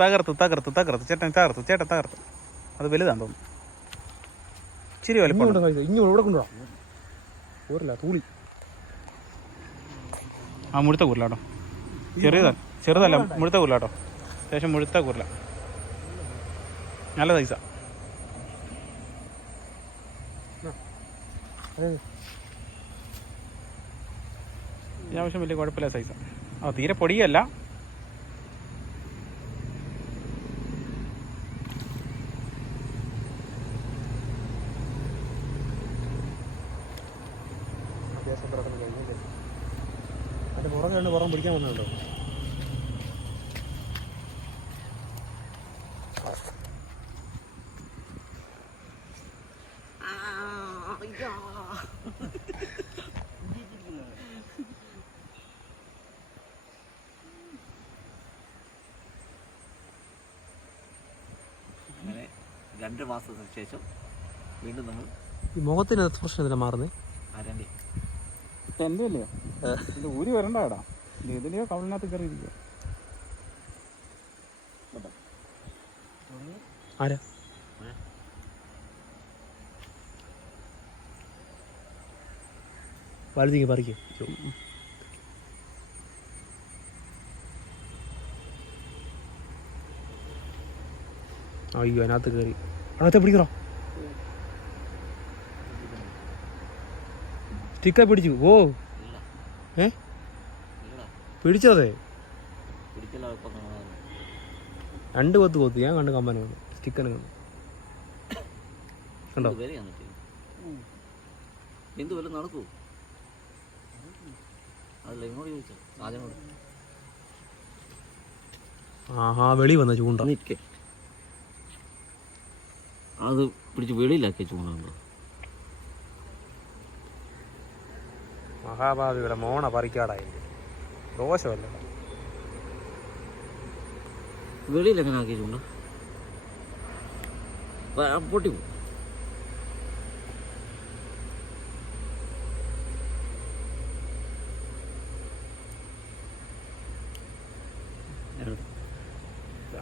തകർത്ത് തകർത്ത് തകർത്ത്. ചേട്ടൻ തകർത്ത് ചേട്ടൻ തകർത്ത്. അത് വലുതാന്ന് തോന്നുന്നു. ഇച്ചിരി വലുപ്പം ഇങ്ങോട്ട് ഇവിടെ കൊണ്ടുപോകാം തൂളി. ആ മുഴുത്ത കൂരലാട്ടോ. ചെറിയതല്ല ചെറുതല്ല മുഴുത്ത കൂരലാട്ടോ. അത്യാവശ്യം മുഴുത്ത കൂരല. നല്ല സൈസാ അത്യാവശ്യം വലിയ കുഴപ്പമില്ല സൈസാ ആ തീരെ പൊടിയല്ല. അത്യാവശ്യം കിടക്കുന്ന കഴിഞ്ഞല്ലേ അതിന്റെ പുറം കണ്ട് പുറം പിടിക്കാൻ വന്നുണ്ടോ അങ്ങനെ രണ്ട് മാസത്തിന് ശേഷം വീണ്ടും നമ്മൾ ഈ മുഖത്തിന് എക്സ്പ്രഷൻ ഇതിനെ മാറുന്നത് ആരാണ്ടി അല്ലയോ ഇത് ഊരി വരണ്ടാടാ ഇതിലെയോ കവളിനകത്ത് കയറിയിരിക്കുക ആരാ? വലുതിക്ക് പറിക്കും. അയ്യോ അതിനകത്ത് കയറി. അതിനകത്ത് പിടിക്കറോ സ്റ്റിക്ക പിടിച്ചു. ഓ ഏ? പിടിച്ചോ കാണാതെ രണ്ട് കൊത്ത് കൊത്ത്. ഞാൻ കണ്ട് കമ്പനി കണ്ടു. സ്റ്റിക്കനെ കണ്ടു. കണ്ടോ? എന്ത് നടക്കൂ ആഹാ വെളി വന്ന ചൂണ്ട. അത് പിടിച്ച് വെളിയിലാക്കിയ ചൂണ്ടുണ്ടോ മഹാഭാവിയുടെ മോണ പറിക്കാടായി ദോഷമല്ല? വെളിയിൽ എങ്ങനെ ആക്കിയിട്ടുണ്ട് ചൂണ്ട? പൊട്ടി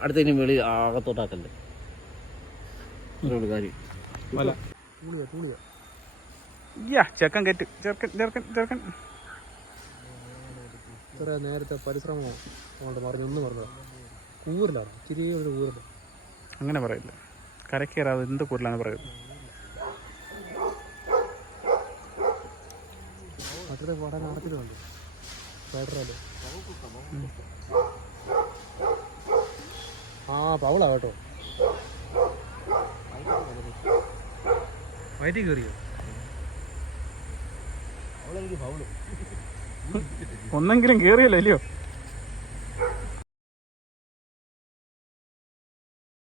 അടുത്ത ഇനി വെളി അകത്തോട്ടാക്കല്ലേ കാര്യം. വല തൂളിയ തൂളിയ. യാ ചെക്കൻ കെറ്റ് ചെറുക്കൻ ചെറുക്കൻ ചെറുക്കൻ. ഇത്ര നേരത്തെ പരിശ്രമം കൊണ്ട് പറഞ്ഞു ഒന്ന് പറഞ്ഞത് കൂറിലാണ് ഒരു കൂറില്ല അങ്ങനെ പറയില്ല. കരക്കേറാതെ എന്ത് കൂടുതലാണ് പറയുന്നത് അത്ര പാടാൻ അടച്ചിട്ടുണ്ട് സ്പൈഡറല്ലേ ആ പവളാ കേട്ടോ. വയറ്റിൽ കയറിയോ? ഒന്നെങ്കിലും കേറിയല്ലോ അല്ലയോ